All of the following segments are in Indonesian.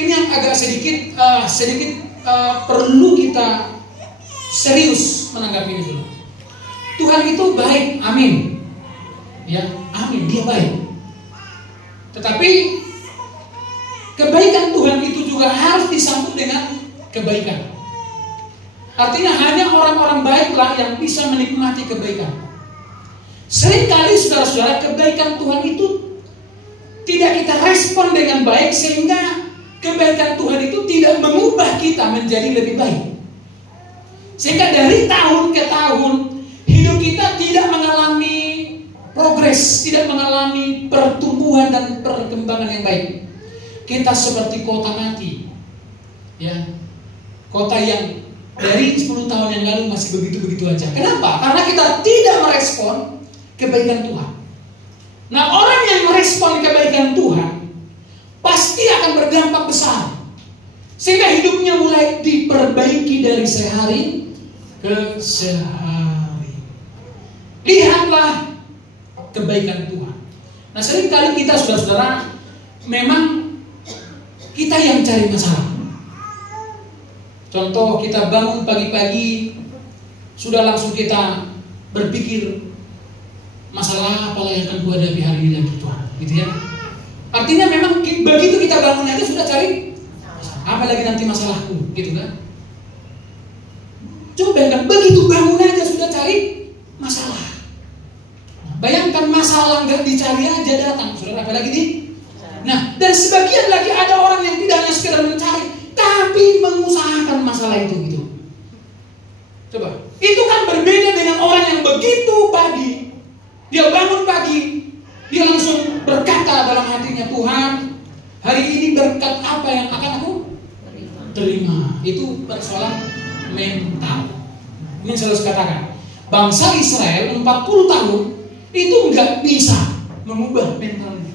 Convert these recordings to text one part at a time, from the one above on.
ini yang agak sedikit perlu kita serius menanggapi ini dulu. Tuhan itu baik, amin. Ya, amin, dia baik. Tetapi kebaikan Tuhan itu juga harus disambut dengan kebaikan. Artinya hanya orang-orang baiklah yang bisa menikmati kebaikan. Seringkali saudara-saudara, kebaikan Tuhan itu tidak kita respon dengan baik, sehingga kebaikan Tuhan itu tidak mengubah kita menjadi lebih baik. Sehingga dari tahun ke tahun hidup kita tidak mengalami progres, tidak mengalami pertumbuhan dan perkembangan yang baik. Kita seperti kota mati, ya, kota yang dari 10 tahun yang lalu masih begitu-begitu aja. Kenapa? Karena kita tidak merespon kebaikan Tuhan. Nah, orang yang merespon kebaikan Tuhan pasti akan berdampak besar, sehingga hidupnya mulai diperbaiki dari sehari ke sehari. Lihatlah kebaikan Tuhan. Nah, seringkali kita saudara-saudara, memang kita yang cari masalah. Contoh, kita bangun pagi-pagi, sudah langsung kita berpikir, masalah apa yang akan kuhadapi hari ini lagi Tuhan, gitu ya. Artinya memang begitu kita bangun aja sudah cari apa lagi nanti masalahku, gitu kan. Coba bayangkan, begitu bangun aja sudah cari masalah. Bayangkan masalah nggak dicari aja datang, saudara, apalagi nih. Nah, dan sebagian lagi ada orang yang tidak hanya sekedar mencari, tapi mengusahakan masalah itu, gitu. Coba, itu kan berbeda dengan orang yang begitu pagi, dia bangun pagi, dia langsung berkata dalam hatinya, Tuhan, hari ini berkat apa yang akan aku terima. Itu persoalan mental. Ini saya harus katakan, bangsa Israel 40 tahun itu nggak bisa mengubah mentalnya.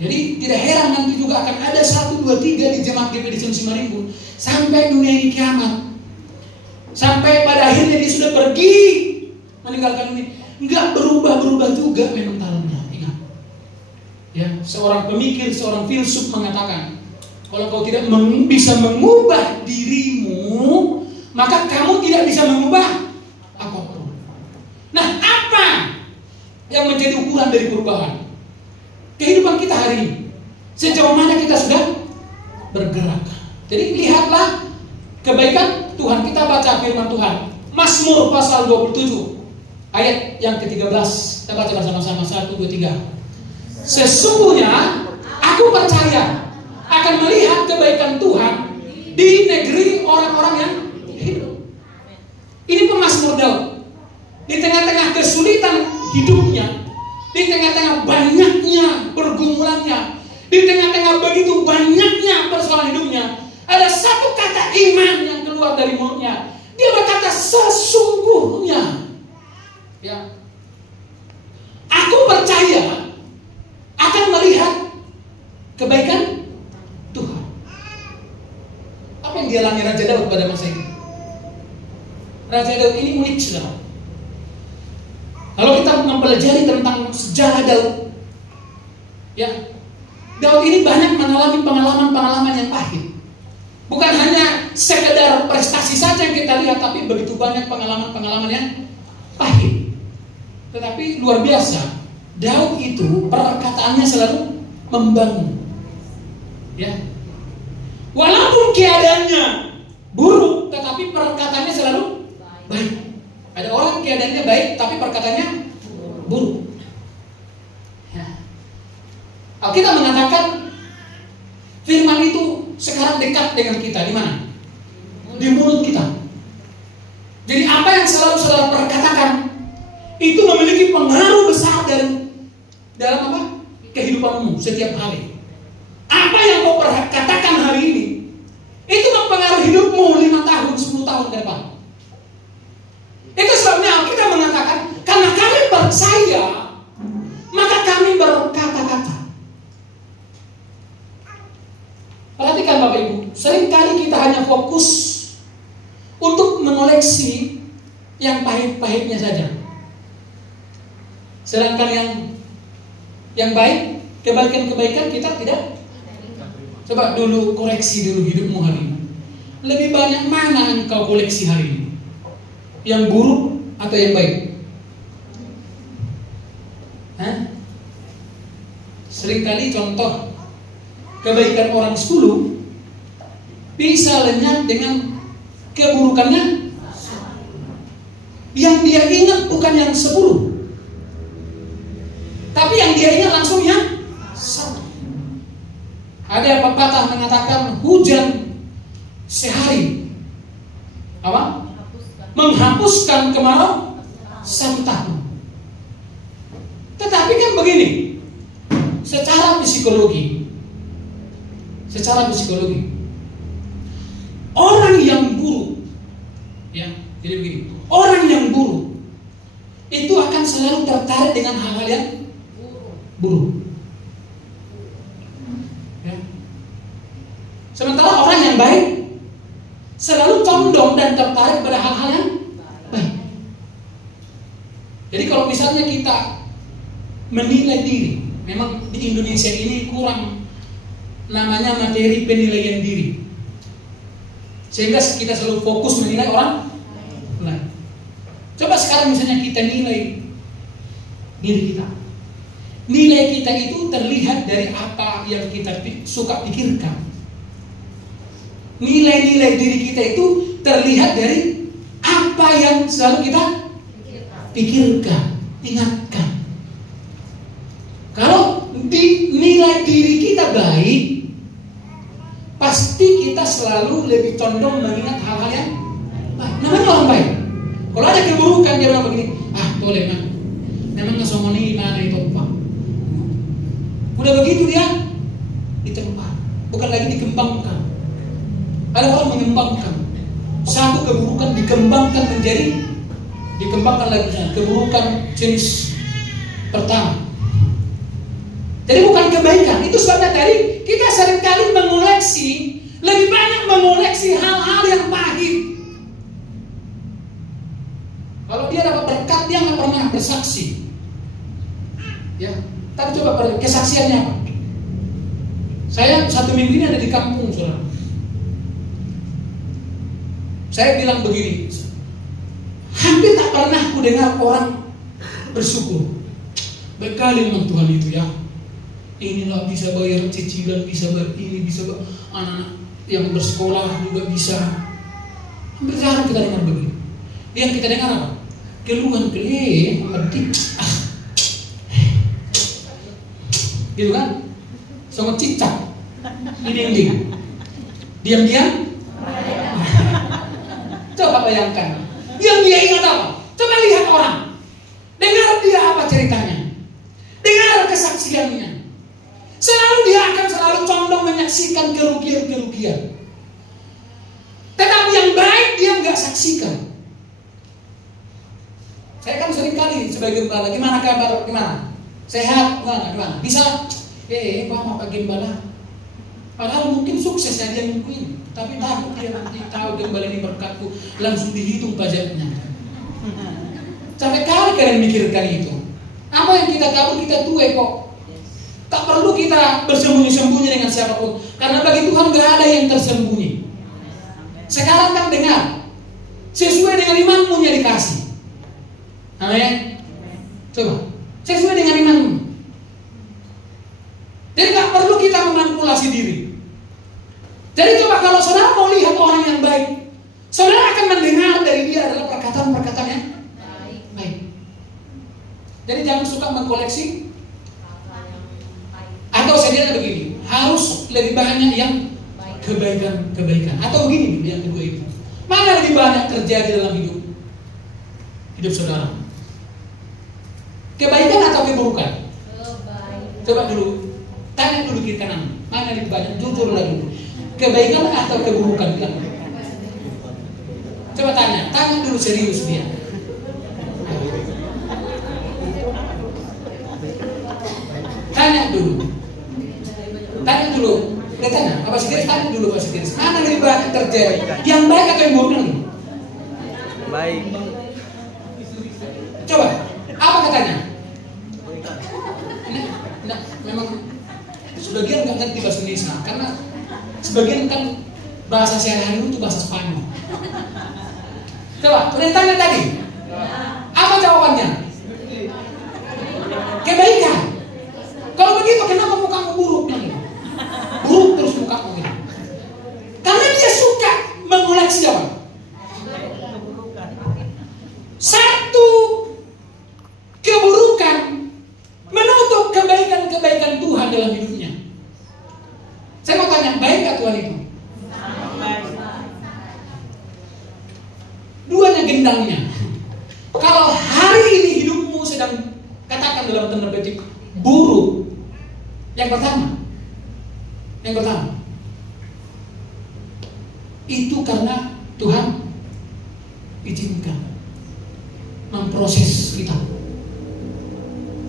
Jadi tidak heran nanti juga akan ada 1, 2, 3 di jemaat GPI Simarimbun sampai dunia ini kiamat. Sampai pada akhirnya dia sudah pergi meninggalkan ini, nggak berubah juga mentalnya. Ingat, ya, seorang pemikir, seorang filsuf mengatakan, kalau kau tidak bisa mengubah dirimu, maka kamu tidak bisa mengubah apapun. Nah, apa yang menjadi ukuran dari perubahan? Kehidupan kita hari ini, sejauh mana kita sudah bergerak. Jadi lihatlah kebaikan Tuhan. Kita baca firman Tuhan, Mazmur pasal 27 ayat yang ke-13. Kita baca bersama-sama, 1, 2, 3. Sesungguhnya aku percaya akan melihat kebaikan Tuhan di negeri orang-orang yang hidup. Ini pemazmur Daud. Di tengah-tengah kesulitan hidupnya, di tengah-tengah banyaknya pergumulannya, di tengah-tengah begitu banyaknya persoalan hidupnya, ada satu kata iman yang keluar dari mulutnya. Dia berkata, sesungguhnya, ya, aku percaya akan melihat kebaikan Tuhan. Apa yang dialami Raja Daud pada masa itu? Raja Daud ini unik, saudara. Kalau kita mempelajari tentang sejarah Daud, ya, Daud ini banyak mengalami pengalaman-pengalaman yang pahit. Bukan hanya sekedar prestasi saja yang kita lihat, tapi begitu banyak pengalaman-pengalaman yang pahit. Tetapi luar biasa, Daud itu perkataannya selalu membangun. Ya, walaupun keadaannya buruk, tetapi perkataannya selalu baik. Ada orang keadaannya baik, tapi perkataannya buruk. Ya. Alkitab mengatakan firman itu sekarang dekat dengan kita. Di mana? Di mulut kita. Jadi apa yang selalu saudara perkatakan itu memiliki pengaruh besar dalam apa? Kehidupanmu setiap hari. Apa yang kau katakan hari ini itu mempengaruhi hidupmu 5 tahun, 10 tahun ke depan. Itu sebabnya Alkitab mengatakan, karena kami percaya, maka kami berkata-kata. Perhatikan Bapak Ibu, seringkali kita hanya fokus untuk mengoleksi yang pahit-pahitnya saja. Sedangkan yang baik, kebaikan-kebaikan kita tidak Coba dulu koreksi dulu hidupmu hari ini. Lebih banyak mana engkau koleksi hari ini? Yang buruk atau yang baik? Seringkali contoh kebaikan orang 10 bisa lenyap dengan keburukannya. Yang dia ingat bukan yang 10, tapi yang dia ingat langsung yang 1. Ada pepatah mengatakan hujan sehari apa? Menghapuskan kemarau 1 tahun. Tetapi kan begini, secara psikologi, orang yang buruk, ya, jadi begini, orang yang buruk itu akan selalu tertarik dengan hal-hal yang buruk. Ya. Sementara orang yang baik selalu condong dan tertarik pada hal-hal yang baik. Jadi kalau misalnya kita menilai diri, memang di Indonesia ini kurang namanya materi penilaian diri, sehingga kita selalu fokus menilai orang lain. Coba sekarang misalnya kita nilai diri kita. Nilai kita itu terlihat dari apa yang kita suka pikirkan. Nilai-nilai diri kita itu terlihat dari apa yang selalu kita pikirkan, ingatkan. Kalau nilai diri kita baik, pasti kita selalu lebih condong mengingat hal-hal yang baik. Namanya orang baik. Kalau ada keburukan dia bilang begini, boleh mah. Memang ngesomoni mana itu Pak. Udah begitu dia ditempat, bukan lagi dikembangkan. Ada orang mengembangkan satu keburukan, dikembangkan lagi keburukan jenis pertama. Jadi bukan kebaikan. Itu sebabnya tadi kita seringkali lebih banyak mengoleksi hal-hal yang pahit. Kalau dia dapat berkat, dia nggak pernah bersaksi. Ya, tapi coba kesaksiannya apa? Saya 1 minggu ini ada di kampung, saudara. Saya bilang begini, hampir tak pernah aku dengar orang bersyukur. Baik kali memang Tuhan itu ya. Inilah bisa bayar cicilan, bisa bayar ini, bisa bayar anak yang bersekolah juga bisa. Hampir jarang kita dengar begini. Yang kita dengar apa? Keluhan gitu kan? Sangat cicak. Ini diam-diam. Coba bayangkan. Yang dia ingat apa? Coba lihat orang. Dengar dia apa ceritanya. Dengar kesaksiannya. Dia akan selalu condong menyaksikan kerugian-kerugian. Tetapi yang baik dia nggak saksikan. Saya kan sering kali sebagai gembala, gimana kabar, gimana? Sehat, gimana? Bisa? Pak gembala. Padahal mungkin sukses aja mungkin, tapi takut dia nanti tahu gembala ini berkatku, langsung dihitung pajaknya. Sampai kali kalian mikirkan itu. Apa yang kita tahu kita tuai kok. Tak perlu kita bersembunyi-sembunyi dengan siapapun, karena bagi Tuhan gak ada yang tersembunyi. Sekarang kan dengar, sesuai dengan imanmu yang dikasih. Amin. Coba, sesuai dengan imanmu. Jadi gak perlu kita memanipulasi diri. Jadi coba kalau saudara mau lihat orang yang baik, saudara akan mendengar dari dia adalah perkataan-perkataan yang baik. Jadi jangan suka mengkoleksi. Atau saya begini, harus lebih banyak yang kebaikan. Atau begini yang kedua itu, mana lebih banyak terjadi dalam hidup saudara? Kebaikan atau keburukan? Coba dulu, tanya dulu kiri kanan, mana lebih banyak? Jujurlah dulu. Kebaikan atau keburukan? Bilang. Coba tanya dulu serius dia. Tanya dulu. Dia tanya, apa sih? Tanya dulu apa sih? Mana lebih banyak terjadi? Yang baik atau yang buruk nih? Baik. Coba, apa katanya? Nah, memang sebagian nggak ngerti bahasa Indonesia, karena Sebagian kan bahasa sehari-hari itu bahasa Spanyol. Coba, udah ditanya tadi. Apa jawabannya? Kebaikan. Kalau begitu kenapa mukamu buruk nih? Buruk terus mukamu ini. Karena dia suka mengoleksi apa? Satu keburukan menutup kebaikan-kebaikan Tuhan dalam hidupnya. Saya mau tanya, baik gak Tuhan itu? Duanya gendangnya. Kalau hari ini hidupmu sedang, katakan dalam tanda petik, buruk, yang pertama itu karena Tuhan izinkan memproses kita.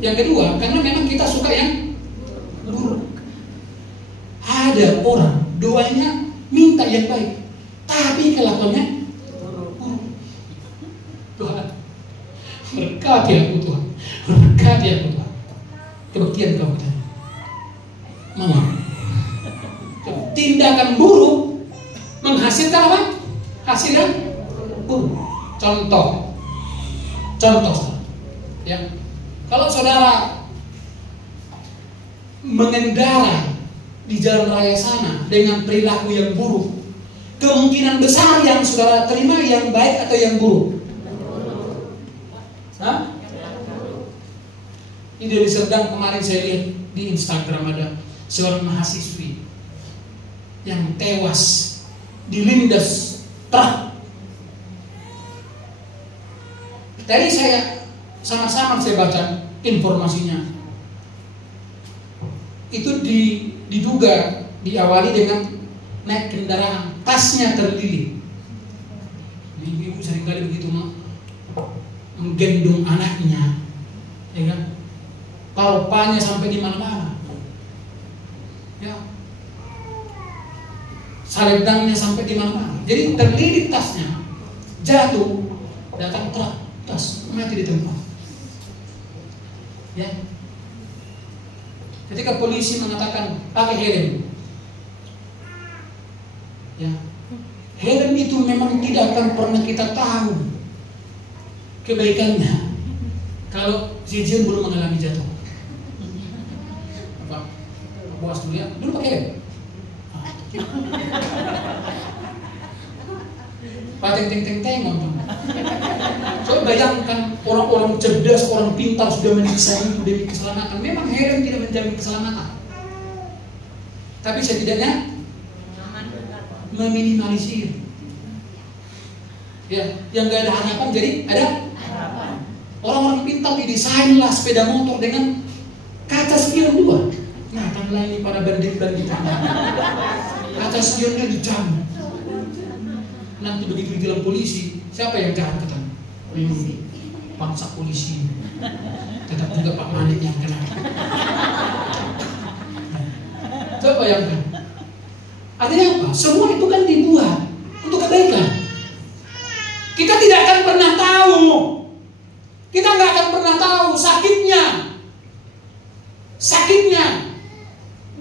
Yang kedua, karena memang kita suka yang buruk. Ada orang doanya minta yang baik, tapi kelakuannya buruk. Tuhan, berkati aku Tuhan, berkati aku Tuhan. Kebaktian kamu Tuhan. Mama, tindakan buruk menghasilkan apa? Hasil yang buruk. Contoh, ya. Kalau saudara mengendara di jalan raya sana dengan perilaku yang buruk, kemungkinan besar yang saudara terima yang baik atau yang buruk? Hah? Ini dari Serdang kemarin saya lihat di Instagram ada seorang mahasiswi yang tewas dilindas truk. Tadi saya sama-sama baca informasinya. Itu diduga diawali dengan naik kendaraan, tasnya terlilit. Ibu seringkali begitu menggendong anaknya, ya kan? Paru-parunya sampai di mana-mana, ya. Saledangnya sampai di mana-mana. Jadi terlilit tasnya, jatuh, datang truk, tas mati di tempat. Ya. Ketika polisi mengatakan pakai helm, ya, helm itu memang tidak akan pernah kita tahu kebaikannya kalau Zizian belum mengalami jatuh. Apa? Buas dulu ya, dulu pakai helm. Pateng teng ngomong. Coba bayangkan orang-orang cerdas, orang pintar sudah menyiksa itu demi keselamatan. Memang helm tidak menjamin keselamatan, tapi setidaknya meminimalisir. Ya, yang gak ada harapan jadi ada harapan. Orang-orang pintar didesainlah sepeda motor dengan kaca spion 2. Nah, tanlah ini para bandit-bandit. Kaca spionnya dicabut. Nanti begitu di dalam polisi, siapa yang jahat ketemu? Bangsa polisi. Tetap juga Pak Manik yang kena. Coba bayangkan. Artinya apa? Semua itu kan dibuat untuk kebaikan. Kita tidak akan pernah tahu. Kita nggak akan pernah tahu sakitnya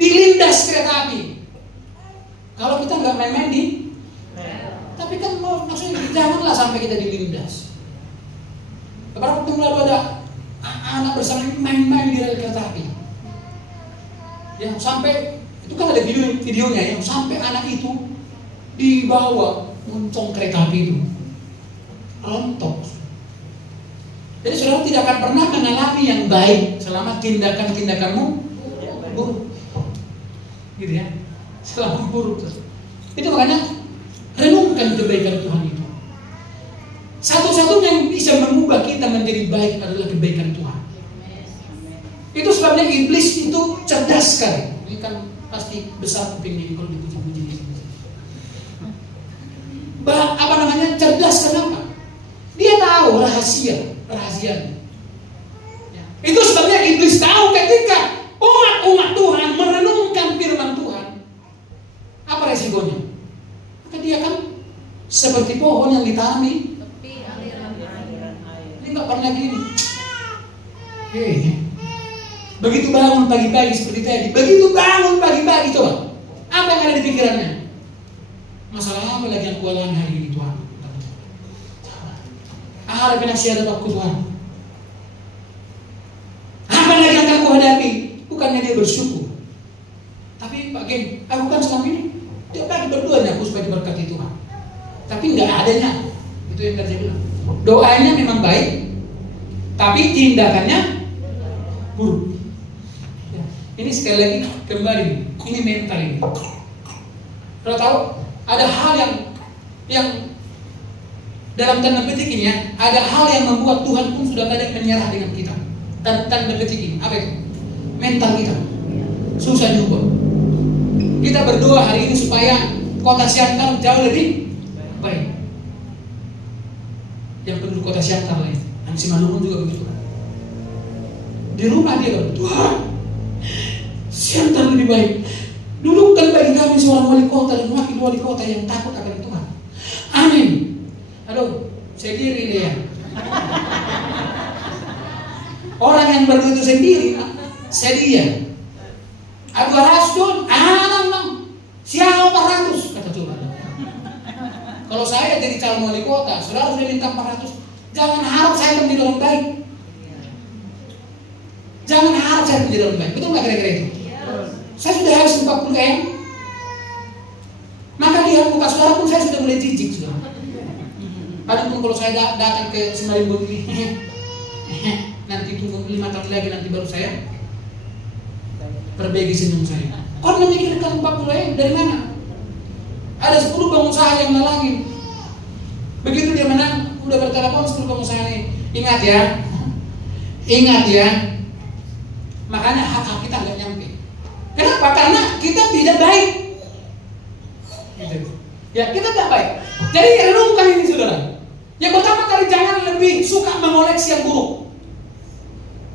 dilindas kereta api. Kalau kita nggak main-main di. Tapi kan maksudnya janganlah sampai kita dilindas. Beberapa waktu lalu ada anak bersama main-main di rel kereta api. Yang sampai itu kan ada videonya yang sampai anak itu dibawa moncong kereta api itu rontok. Jadi saudara tidak akan pernah mengalami yang baik selama tindakan-tindakanmu buruk, gitu ya. Selama buruk, itu makanya renungkan kebaikan Tuhan itu. Satu-satunya yang bisa mengubah kita menjadi baik adalah kebaikan Tuhan. Itu sebabnya iblis itu cerdas sekali. Ini kan pasti besar kupingnya kalau dipuji-puji. Cerdas kenapa? Dia tahu rahasianya. Ya. Itu sebabnya iblis tahu ketika umat Tuhan merenungkan firman Tuhan, apa resikonya? Maka dia kan seperti pohon yang ditanami. Ini nggak pernah gini. Begitu bangun pagi-pagi seperti tadi. Begitu bangun pagi-pagi coba. Apa yang ada di pikirannya? alami hari ini Tuhan. Ada penasihat aku Tuhan. Apa lagi yang akan kau hadapi? Bukannya dia bersyukur. Tapi Pak Gen, aku kan selama ini tiap pagi berdoa aku supaya diberkati Tuhan. Tapi nggak adanya. Itu yang saya bilang. Doanya memang baik, tapi tindakannya buruk. Ya. Ini sekali lagi kembali, ini mental ini. Kalau tahu ada hal yang dalam tanda petik ini ya, ada hal yang membuat Tuhan pun sudah kadang menyerah dengan kita. Dan tanda petik ini, apa itu? Mental kita susah diubah. Kita berdoa hari ini supaya kota Siantar jauh lebih baik. Yang penduduk kota Siantar lain, Ansi Manurun juga begitu. Di rumah dia bilang, Tuhan, Siantar lebih baik. Dulu kan bagi kami seorang wali kota dan wakil wali kota yang takut akan Tuhan. Amin. Aduh, sendiri dia. Orang yang begitu sendiri, sedia. Aku harus don, siapa 400 kata Tuhan. Kalau saya jadi calon wali kota, saudara sudah minta 400, jangan harap saya menjadi orang baik. Jangan harap saya menjadi orang baik. Betul nggak kira-kira itu? Saya sudah habis 40 M. Maka di muka saudara pun saya sudah mulai jijik sudah. Padahal kalau saya datang ke Semarimbo ini, nanti tunggu 5 tahun lagi nanti baru saya perbaiki senyum saya. Kau memikirkan 40 M dari mana? Ada 10 pengusaha yang nalangin. Begitu dia menang, udah bertelepon 10 pengusaha ini. Ingat ya. Makanya hak kita nggak nyampe. Kenapa? Karena kita tidak baik. Ya, kita tidak baik. Jadi renungkan ini saudara. Yang pertama kali jangan lebih suka mengoleksi yang buruk.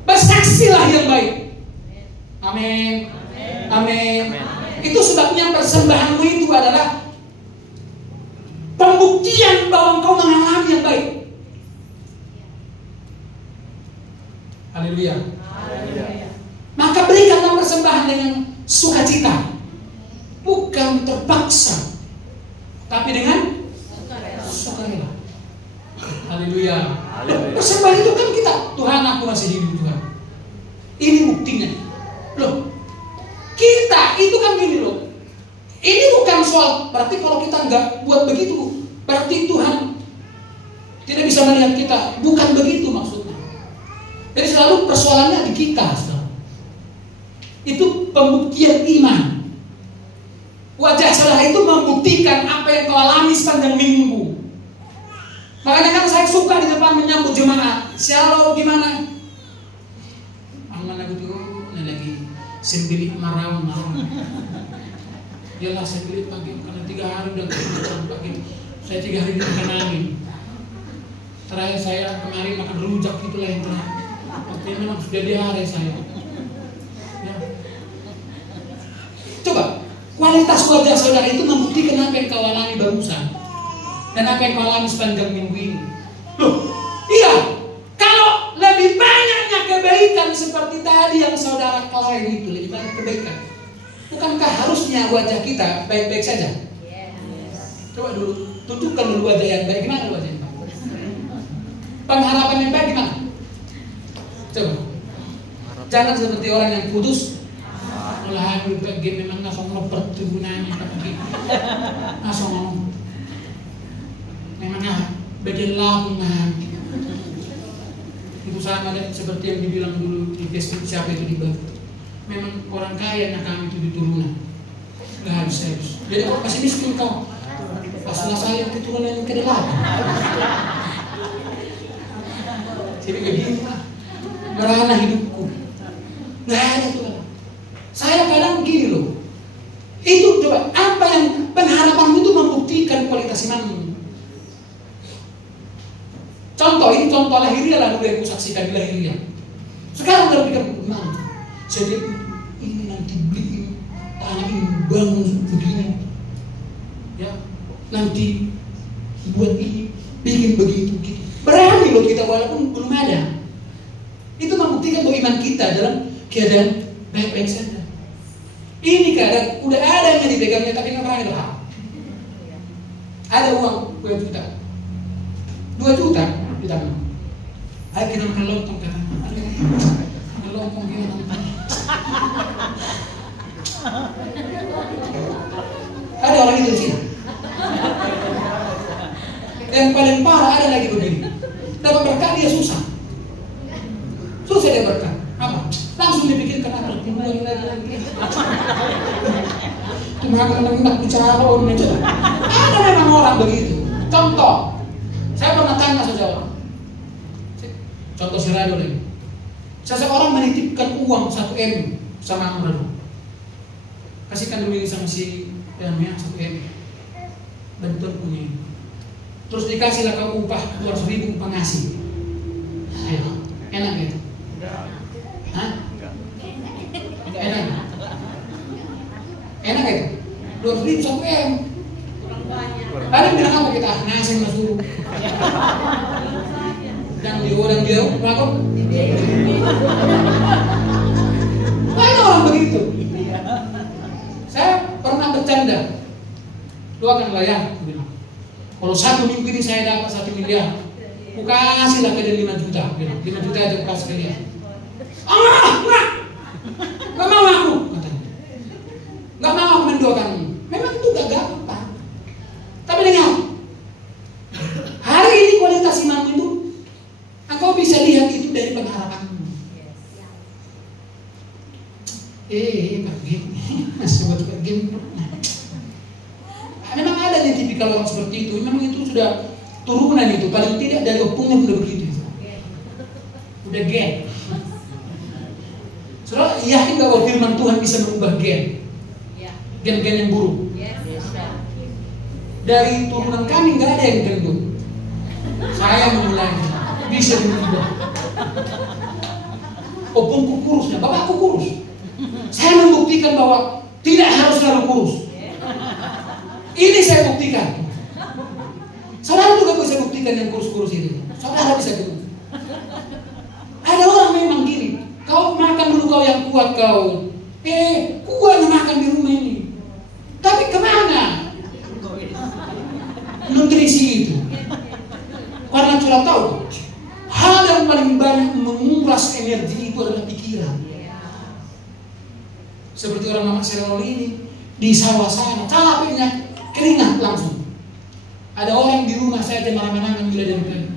Bersaksilah yang baik. Amin. Amin. Itu sebabnya persembahanmu itu adalah pembuktian bahwa engkau mengalami yang baik. Haleluya. Maka berikanlah persembahan dengan sukacita, bukan terpaksa, tapi dengan sukarela. Haleluya. Persembahan itu kan kita, Tuhan aku masih hidup Tuhan. Ini buktinya. Loh, kita itu kan gini loh. Ini bukan soal berarti kalau kita nggak buat begitu, berarti Tuhan tidak bisa melihat kita. Bukan begitu maksudnya. Jadi selalu persoalannya di kita. Itu pembuktian iman. Wajah saudara itu membuktikan apa yang kau alami sepanjang minggu. Makanya kan saya suka di depan menyambut jemaat. Shalom gimana? Aman aku tuh lagi sembilik marah. Yalah saya beli pagi karena 3 hari udah pagi. Saya 3 hari makan angin. Terakhir saya kemarin makan rujak itulah yang terakhir. Tapi memang sudah diare saya. Ya. Coba kualitas wajah saudara itu membuktikan apa yang kau alami barusan dan apa yang kau alami sepanjang minggu ini. Loh, iya. Kalau lebih banyaknya kebaikan seperti tadi yang saudara klaim itu lebih banyak kebaikan. Bukankah harusnya wajah kita baik-baik saja? Coba dulu, tunjukkan dulu wajah yang baik. Gimana wajah yang baik? Pengharapan yang baik gimana? Coba. Jangan seperti orang yang putus. Olah aku bagian memang langsung ngeper tribunannya pagi. Langsung memang bagian lapangan. Itu sama seperti yang dibilang dulu di Facebook siapa itu di bawah. Memang orang kaya nak kami itu diturunan. Gak habis. Jadi kok masih miskin kau. Pasal saya keturunan yang ke-8. Jadi begini lah. Merana hidupku. Gak ada tuh. Saya kadang gini loh. Itu coba apa yang pengharapanmu itu membuktikan kualitas imanmu. Contoh ini contoh lahiriah lah dulu yang aku saksikan di lahiriah. Sekarang udah pikir gimana? Saya ini nanti beli tanah ini bangun begini, ya nanti buat ini bikin begitu gitu. Berani loh kita walaupun belum ada. Itu membuktikan bahwa iman kita dalam keadaan baik-baik saja. Ini keadaan udah ada yang dipegangnya tapi nggak berani berharap. Ada uang 2 juta. 2 juta di tangan. Ayo kita makan lontong kata. Makan lontong gini. Ada orang itu di sini. Yang paling parah ada lagi begini. Dapat berkah dia susah. Susah dia berkah. Apa? Langsung dipikirkan apa? Timbul lagi. Cuma hendak bicara orang aja. Ada memang orang begitu. Contoh, saya pernah tanya seseorang. Contoh sirado lagi. Seseorang menitipkan uang 1 M sama Amran. Kasihkan dulu ini sama si yang 1 M. Bentuk punya. Terus dikasihlah kau upah 200.000 pengasih. Ayo, enak gitu. Hah? Enak. Enak gitu. 200.000 1 M. Ada bilang apa kita? Nasi masuk. Yang diorang dia pelakon. Ada orang begitu. Saya pernah bercanda. Doakanlah ya. Kalau 1 minggu ini saya dapat 1 miliar, aku kasihlah ke dia 5 juta. 5 juta aja aku kasih ke dia. Enggak mau aku, katanya. Enggak mau aku mendoakanmu. Memang itu gak gampang. Tapi dengar, hari ini kualitas imanmu itu, engkau bisa lihat itu dari pengharapanmu. Pak Gim, sebut Pak Gim. Memang ada nih tipikal orang seperti itu. Memang itu sudah turunan itu. Paling tidak dari opungnya udah begitu. Udah gen. Saudara yakin gak bahwa firman Tuhan bisa mengubah gen? Gen-gen yang buruk. Dari turunan kami gak ada yang gendut. Saya memulai bisa berubah. Opungku kurusnya, bapakku kurus. Saya membuktikan bahwa tidak harus selalu kurus. Ini saya buktikan. Saudara juga bisa buktikan yang kurus-kurus itu. Saudara bisa juga. Ada orang memang gini. Kau makan dulu kau yang kuat kau. Kuat makan di rumah ini. Tapi kemana nutrisi itu? Karena sudah tahu hal yang paling banyak menguras energi itu adalah pikiran. Seperti orang Mama Serol ini di sawah sana capeknya. Keringat langsung. Ada orang di rumah saya marah-marahan bila dia makan.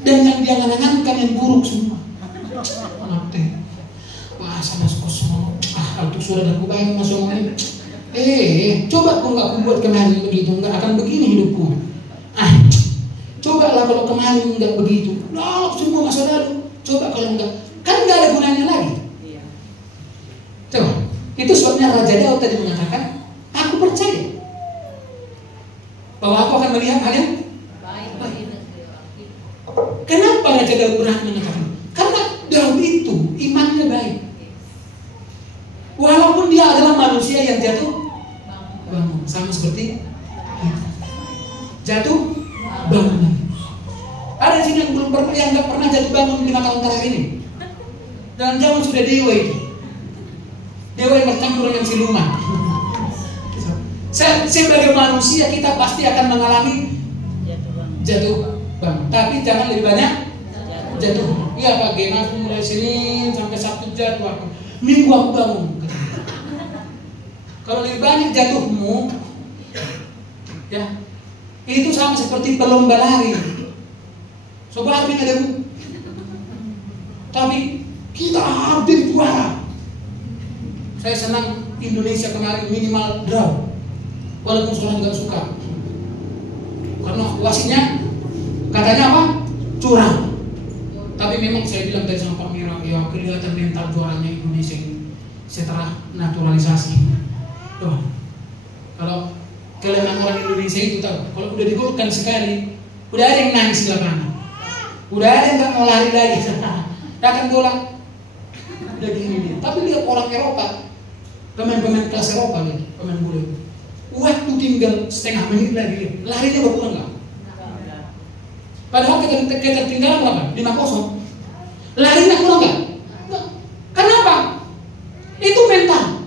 Dan yang dia angan-angankan yang buruk semua. Anak teh, wah sama kosong. Untuk sudah aku bayang masuk ini. Coba kau nggak buat kemarin begitu, nggak akan begini hidupku. Cobalah kalau kemarin nggak begitu. Loh, semua masa lalu. Coba kalau nggak, kan nggak ada gunanya lagi. Coba. Itu sebabnya Raja Daud tadi mengatakan, aku percaya bahwa aku akan melihat hal yang baik. Kenapa Raja Daud berani mengatakan? Karena Daud itu imannya baik. Walaupun dia adalah manusia yang jatuh bangun, sama seperti kita. Jatuh bangun. Ada sini yang belum pernah, yang nggak pernah jatuh bangun 5 tahun terakhir ini. Dan zaman sudah dewa itu. Dewa yang bercampur dengan siluman. Sebagai manusia kita pasti akan mengalami jatuh bangun. Tapi jangan lebih banyak jatuh. Iya Pak Gen, aku mulai Senin sampai Sabtu jatuh aku. Minggu aku bangun. Kalau lebih banyak jatuhmu, ya itu sama seperti pelomba lari. Sobat ada tapi kita hampir juara. Saya senang Indonesia kemarin minimal draw, walaupun seorang nggak suka, karena wasitnya katanya apa? Curang. Tapi memang saya bilang tadi sama Pak Mira, ya kelihatan mental juaranya Indonesia ini setelah naturalisasi. Kalau kelemahan orang Indonesia itu tahu, kalau udah digolkan sekali, udah ada yang nangis di lapangan, udah ada yang nggak mau lari lagi, akan golak. Udah gini dia. Tapi lihat orang Eropa, pemain-pemain kelas Eropa nih, pemain bola. Waktu tinggal setengah menit lagi, larinya berkurang nggak? Padahal ketertinggalan berapa? 5-0. Larinya kurang nggak? Kenapa? Itu mental.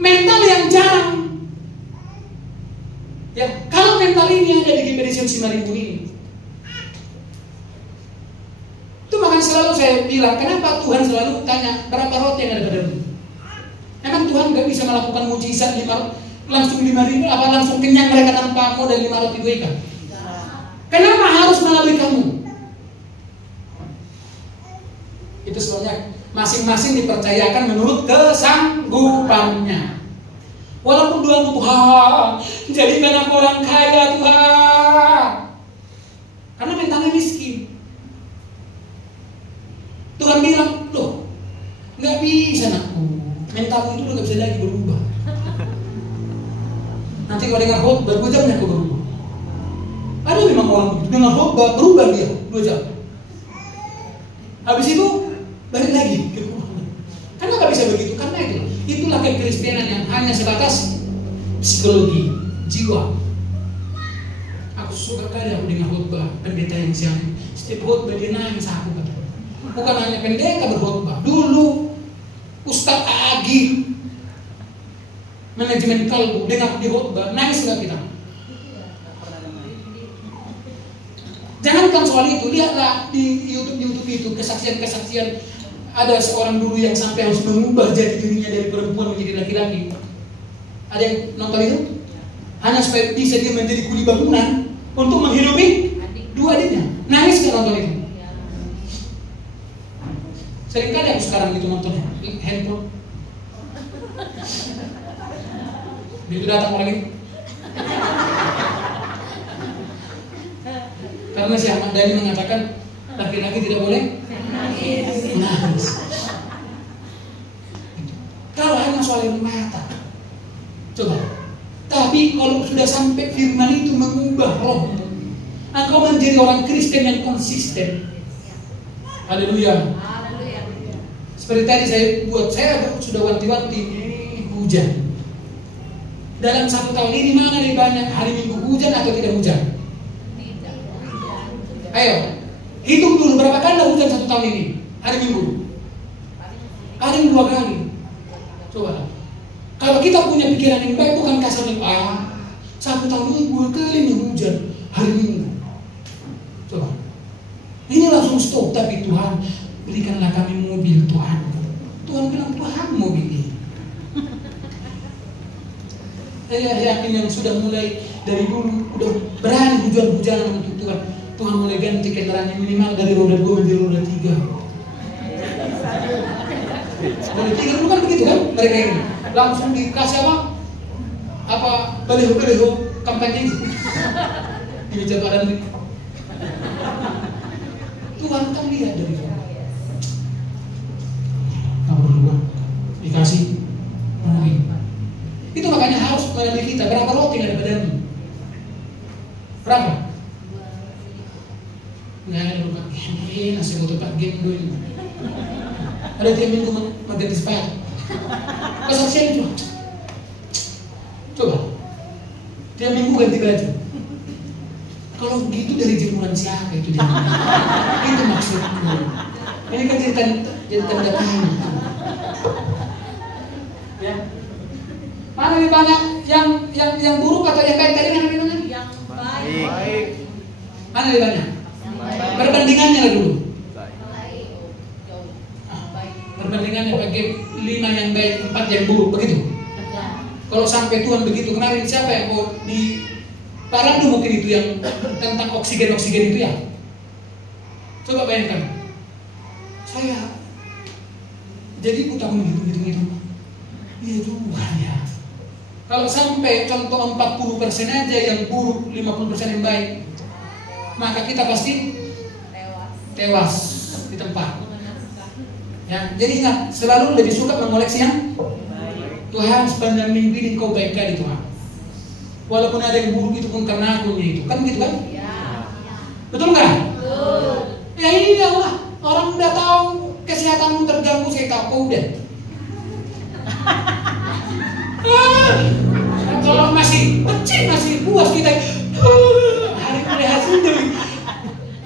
Mental yang jarang ini ada di GBD 5.000 ini. Itu makanya selalu saya bilang, kenapa Tuhan selalu tanya berapa roti yang ada padamu? Emang Tuhan gak bisa melakukan mujizat langsung 5.000, apa langsung kenyang mereka tanpa modal 5 roti 2 ikan? Kenapa harus melalui kamu? Itu sebabnya masing-masing dipercayakan menurut kesanggupannya. Walaupun doamu, Tuhan, jadikan aku orang kaya, Tuhan. Karena mentalnya miskin. Tuhan bilang, loh, nggak bisa anakku. Mentalmu itu udah nggak bisa lagi berubah. Nanti kalau dengar khotbah 2 jamnya aku berubah. Ada memang orang begitu, dengar khotbah berubah dia 2 jam. Habis itu balik lagi ke rumah. Karena nggak bisa begitu, karena itulah kekristenan yang hanya sebatas psikologi, jiwa. Aku suka kali aku dengar khotbah pendeta yang siang. Setiap khotbah dia nangis aku kata. Bukan hanya pendeta berkhotbah. Dulu Ustaz Agi manajemen kalbu dengar di khotbah nangis nggak kita? Jangankan soal itu, lihatlah di YouTube itu kesaksian. Ada seorang dulu yang sampai harus mengubah jati dirinya dari perempuan menjadi laki-laki. Ada yang nonton itu? Hanya supaya bisa dia menjadi kuli bangunan untuk menghidupi 2 adiknya. Nangis nggak nonton itu? Seringkali aku sekarang gitu nonton handphone. Begitu datang orang itu. Karena si Ahmad Dhani mengatakan laki-laki tidak boleh menangis. Kalau hanya soal air mata, coba. Tapi kalau sudah sampai firman itu mengubah roh, engkau menjadi orang Kristen yang konsisten. Haleluya. Seperti tadi saya sudah wanti-wanti ini hujan. Dalam 1 tahun ini mana lebih banyak hari Minggu hujan atau tidak hujan? Ayo, hitung dulu berapa kali hujan 1 tahun ini hari Minggu? Ada yang 2 kali. Coba. Kalau kita punya pikiran yang baik, bukan kasar nih, 1 tahun ini 2 kali nih hujan hari Minggu. Coba. Ini langsung stop, tapi Tuhan berikanlah kami mobil, Tuhan. Tuhan bilang, Tuhan mobil ini. Saya yakin yang sudah mulai dari dulu udah berani hujan-hujanan untuk Tuhan. Tuhan mulai ganti kendaraannya minimal dari roda 2 menjadi roda 3. Roda 3 dulu kan begitu kan mereka ini. Langsung dikasih apa baliho-baliho kampanye itu. Di meja badan. Tuhan kan lihat dari sana. Kamu berdua dikasih mobil. Itu makanya harus mengenali kita berapa roti yang ada padamu. Berapa? Nggak ada lupa. Nasi foto Pak Game dulu. Ada tiap minggu mengganti sepatu. Kesaksian itu. Coba. Tiap minggu ganti baju. Kalau begitu dari jemuran siapa itu dia? Itu maksudku. Ini kan jadi tanda tanya. Ya. Mana lebih banyak yang buruk atau yang baik tadi mana lebih banyak? Yang baik. Mana lebih banyak? Perbandingannya lah dulu. Perbandingannya bagi 5 yang baik, 4 yang buruk, begitu. Kalau sampai Tuhan begitu, kemarin siapa yang mau di Parando mungkin itu yang tentang oksigen itu ya. Coba bayangkan. Saya jadi utang gitu. Iya juga ya. Kalau sampai contoh 40% aja yang buruk, 50% yang baik, maka kita pasti tewas di tempat. Ya, jadi ingat, selalu lebih suka mengoleksi yang Tuhan sepanjang minggu ini kau baik kali Tuhan. Walaupun ada yang buruk itu pun karena akunya itu, kan gitu kan? Ya. Betul nggak? Betul. Ya ini ya Allah, orang udah tahu kesehatanmu terganggu, saya tahu kau udah. Kalau masih kecil, masih puas kita hari mulai hasil dari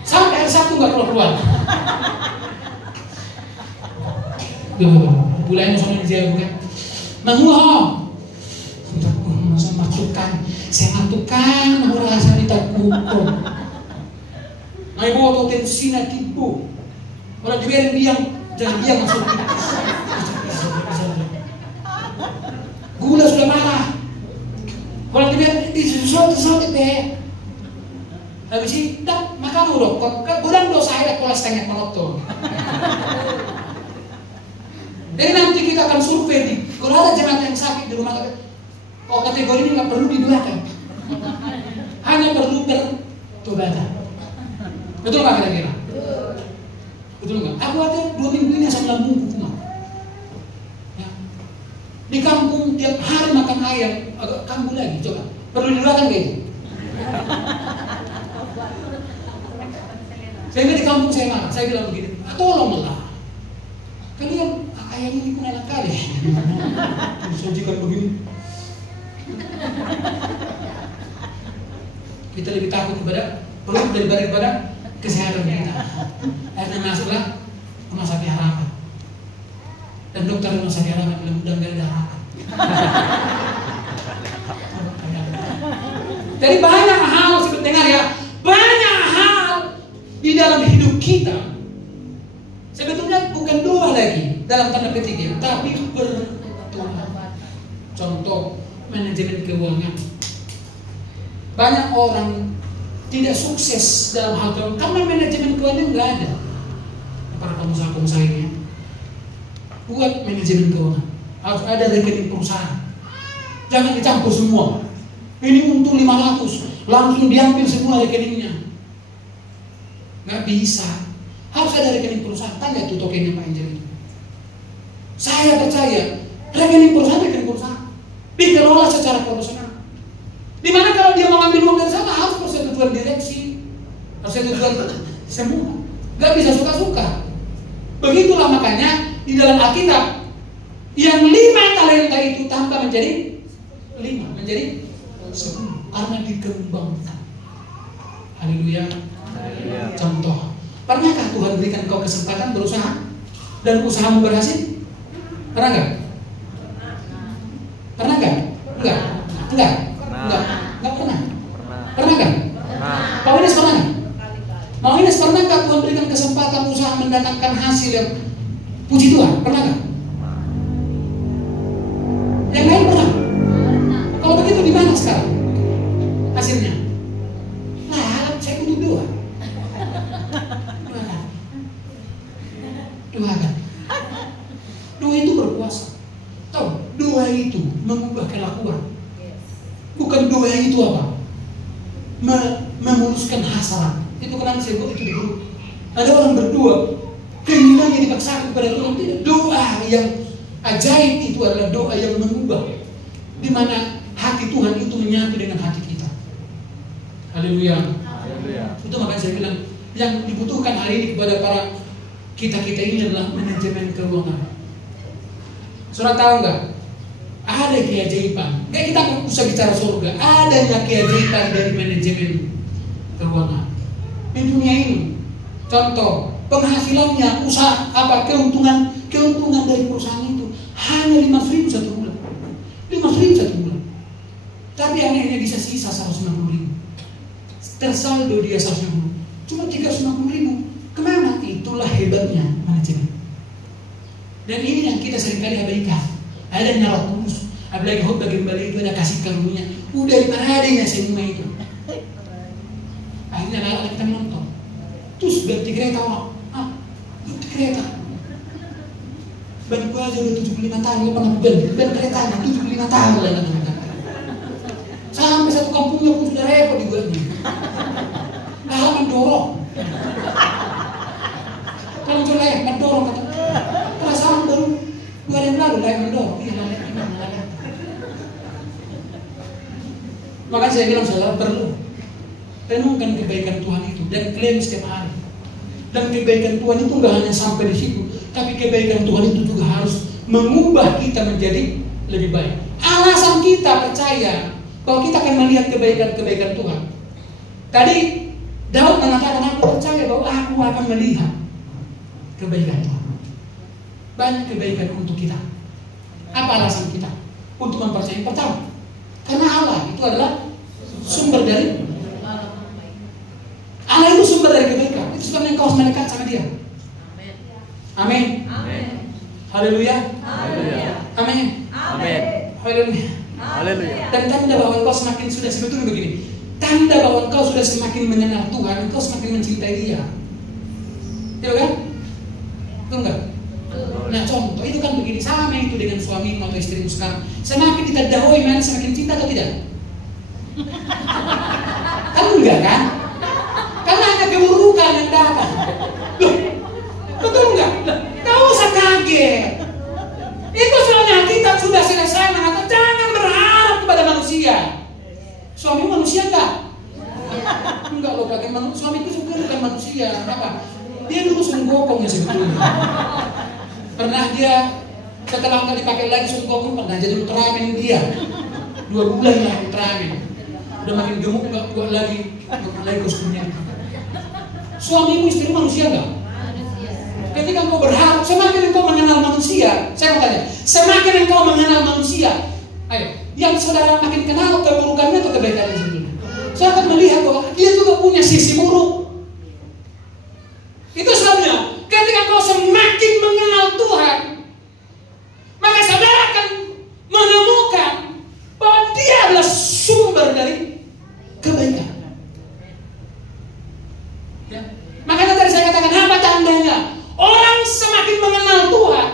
sampai hari Sabtu nggak keluar. Bulannya sama dia bukan. Manguha. Masa masukkan, saya masukkan merasa ditakutkan. Nah, ibu tensi na tipu. Kalau dibiarin diam, jangan diam masuk. Gula sudah marah. Kalau dibiarin disusul deh. Habis itu, makan udah. Bulan dosa saya pola setengah penonton. Jadi nanti kita akan survei kalau ada jemaat yang sakit di rumah sakit, kategori ini nggak perlu didoakan, hanya perlu bertobatan. Betul nggak kira-kira? Betul nggak? Aku ada 2 minggu ini asam lambung cuma. Ya. Di kampung tiap hari makan ayam, agak kambuh lagi. Coba perlu didoakan nggak itu? Sehingga di kampung saya marah, saya bilang begini, tolonglah, kalian ayam ini pun enak kali. Disajikan begini. Kita lebih takut kepada perut daripada kesehatan kita. Akhirnya masuklah rumah sakit harapan. Dan dokter rumah sakit harapan bilang udah nggak ada harapan. Jadi banyak hal, dengar ya, banyak hal di dalam hidup kita sebetulnya bukan doa lagi dalam tanda petik ya, tapi berdoa. Contoh manajemen keuangan. Banyak orang tidak sukses dalam hal keuangan karena manajemen keuangan nggak ada. Para pengusaha-pengusaha ini buat manajemen keuangan, harus ada rekening perusahaan. Jangan dicampur semua. Ini untuk 500 langsung diambil semua rekeningnya. Nggak bisa. Harus ada rekening perusahaan. Tanya tuh tokennya Pak Angel itu. Saya percaya rekening perusahaan dikelola secara profesional. Dimana kalau dia mau ngambil uang dari sana harus persetujuan direksi, persetujuan semua. Gak bisa suka-suka. Begitulah makanya di dalam Alkitab yang 5 talenta itu tambah menjadi 5, menjadi 10 karena dikembangkan. Haleluya. Contoh, pernahkah Tuhan berikan kau kesempatan berusaha dan usahamu berhasil? Pernah nggak? Pernah nggak? Enggak. Nggak pernah. Pernah nggak? Pak Ines pernah nggak? Mau Ines pernah nggak Tuhan berikan kesempatan usaha mendatangkan hasil yang puji Tuhan? Pernah nggak? Yang lain pernah? Kalau begitu di mana sekarang hasilnya? Nah, saya butuh doa. Doa itu berkuasa. Tahu, doa itu mengubah kelakuan. Bukan doa itu apa? Memuluskan hasrat. Itu kenapa saya buat itu di grup. Ada orang berdoa, keinginannya dipaksakan kepada Tuhan. Tidak. Doa yang ajaib itu adalah doa yang mengubah, di mana hati Tuhan itu menyatu dengan hati kita. Haleluya. Itu makanya saya bilang yang dibutuhkan hari ini kepada para kita ini adalah manajemen keuangan. Saudara tahu nggak? Ada keajaiban. Kayak kita nggak usah bicara surga. Adanya keajaiban dari manajemen keuangan di dunia ini. Contoh, penghasilannya, usaha apa, keuntungan dari perusahaan itu hanya 5.000 satu bulan. 5.000 satu bulan. Tapi anehnya bisa sisa 190.000. Tersaldo dia 190. Cuma 390.000. Kemana? Itulah hebatnya manajemen. Dan ini yang kita seringkali abaikan. Ada nyala tulus, apalagi khotbah gembala itu ada kasih karunia. Udah di mana adanya semua itu. Akhirnya anak kita nonton. Terus ganti kereta orang. Ganti kereta. Ban gua aja udah 75 tahun, gak pernah ban keretanya 75 tahun lah. Sampai satu kampungnya pun sudah repot di gua ini. Malah mendorong. Kalau layak mendorong kata. Perasaan baru 2 hari yang lalu layak mendorong. Makanya saya bilang saudara perlu renungkan kebaikan Tuhan itu dan klaim setiap hari. Dan kebaikan Tuhan itu nggak hanya sampai di situ, tapi kebaikan Tuhan itu juga harus mengubah kita menjadi lebih baik. Alasan kita percaya bahwa kita akan melihat kebaikan Tuhan. Tadi Daud mengatakan, aku percaya bahwa aku akan melihat kebaikan Tuhan. Banyak kebaikan untuk kita. Apa alasan kita untuk mempercayai? Pertama, Karena Allah itu adalah sumber dari Allah itu sumber dari kebaikan. Itu sebabnya engkau harus mendekat sama Dia. Amin. Haleluya. Amin. Haleluya. Haleluya. Dan tanda bahwa engkau semakin sudah sebetulnya begini. Tanda bahwa engkau sudah semakin mengenal Tuhan, engkau semakin mencintai Dia. Iya kan? Betul enggak? Nah contoh itu kan begini, sama itu dengan suami atau istrimu sekarang. Semakin ditadahoi mana semakin cinta atau tidak? Kan enggak kan? Karena ada keburukan yang datang. Loh, betul enggak? Gak usah kaget. Itu soalnya kita sudah selesai mengatakan jangan berharap kepada manusia. Suami manusia enggak? Enggak loh kakek, suamiku sebenarnya bukan manusia. Kenapa? Dia dulu sunggokong ya sebetulnya. Pernah dia setelah nggak dipakai lagi sunggokong, pernah jadi Ultraman dia. 2 bulan lah Ultraman. Udah makin gemuk nggak kuat lagi kostumnya. Suamimu istri manusia nggak? Ketika engkau berharap, semakin engkau mengenal manusia, saya mau tanya, semakin engkau mengenal manusia, ayo, yang saudara makin kenal keburukannya atau kebaikannya sendiri. Saya akan melihat bahwa dia juga punya sisi buruk. Itu sebabnya ketika kau semakin mengenal Tuhan, maka saudara akan menemukan bahwa Dia adalah sumber dari kebaikan. Ya. Makanya tadi saya katakan apa tandanya? Orang semakin mengenal Tuhan,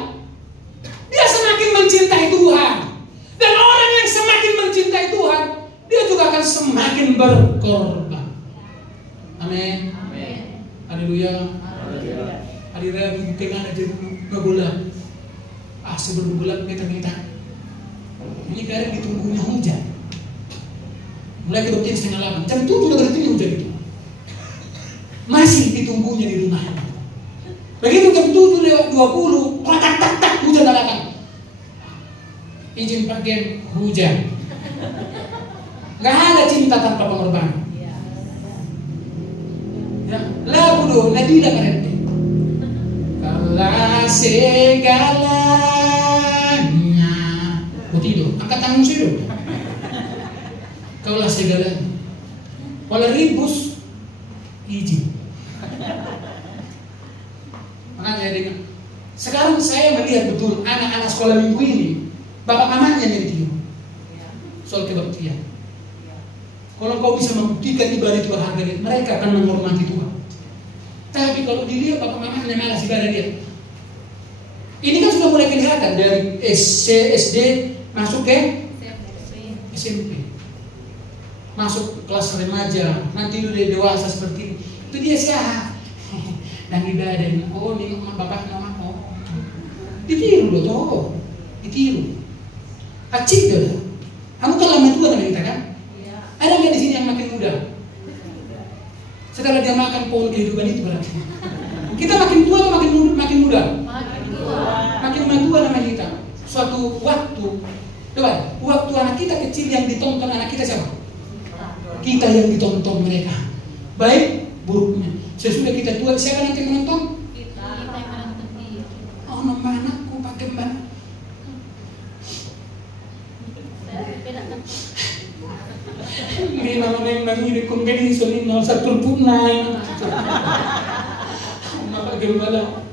dia semakin mencintai Tuhan. Dan orang yang semakin mencintai Tuhan, dia juga akan semakin berkorban. Amin. Haleluya. Hadirin di tengah aja ngebulan. Sebelum bulan kita. Ini kadang ditunggunya hujan. Mulai ke 7:30, jam 7 udah berhenti hujan itu. Masih ditunggunya di rumah. Begitu jam 7:20, tak hujan datang. Izin pakai hujan. Gak ada cinta tanpa pengorbanan. Ya, lagu do Nadila Karete. Kaulah segalanya. Mau tidur, angkat tangan dulu. Kaulah segalanya. Walau ribus, izin. Makanya dengan sekarang saya melihat betul anak-anak sekolah minggu ini, bapak mamanya yang tidur. Soal kebaktian. Kalau kau bisa membuktikan ibadah itu berharga, mereka akan menghormati Tuhan. Tapi kalau dilihat bapak mamanya malas ibadah dia. Ini kan sudah mulai kelihatan dari SD masuk ke SMP. Masuk kelas remaja, nanti udah dewasa seperti ini. Itu dia siapa? Dan ibadah, oh ini bapak mama, oh ditiru loh toh, ditiru. Acik dah. Kamu kan lama tua dengan kita kan? Ada nggak di sini yang makin muda? Setelah dia makan pohon kehidupan itu berarti kita makin tua atau makin muda? Makin tua namanya kita. Suatu waktu, coba, waktu anak kita kecil yang ditonton anak kita siapa? Kita yang ditonton mereka. Baik buruknya. Sesudah kita tua, siapa nanti menonton? Kita yang menonton. Oh, nama anakku pakai mbak. Ini nama yang nanti kongkedi soalnya 01 Bapak gembala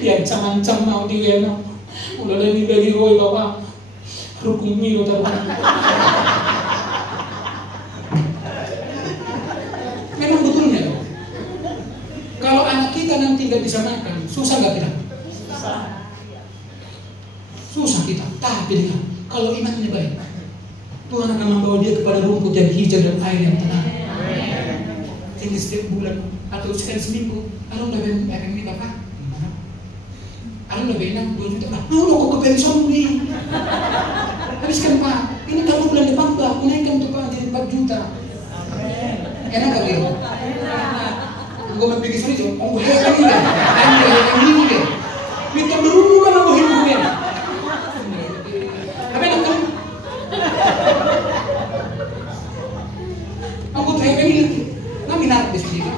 yang caman-cam mau diwena. Udah lagi bagi gue bapak rukun milo terbang. Memang betulnya kalau anak kita nanti nggak bisa makan, susah nggak kita? Susah kita. Tapi dengan kalau imannya baik, Tuhan akan membawa dia kepada rumput yang hijau dan air yang tenang. Tinggi setiap bulan atau sekali seminggu, kalau udah bayar ini bapak, kalau udah bayar 2 juta, kok kebayar sombong. Habiskan pak, ini kalau bulan depan pak, aku naikkan untuk pak jadi 4 juta. Enak gak gitu? Gue mau pergi sini cuma, oh hebat ini deh, ini deh. Minta berumur sama gue hidupnya. Tapi enak kan? Aku tuh hebat ini, nggak minat di sini.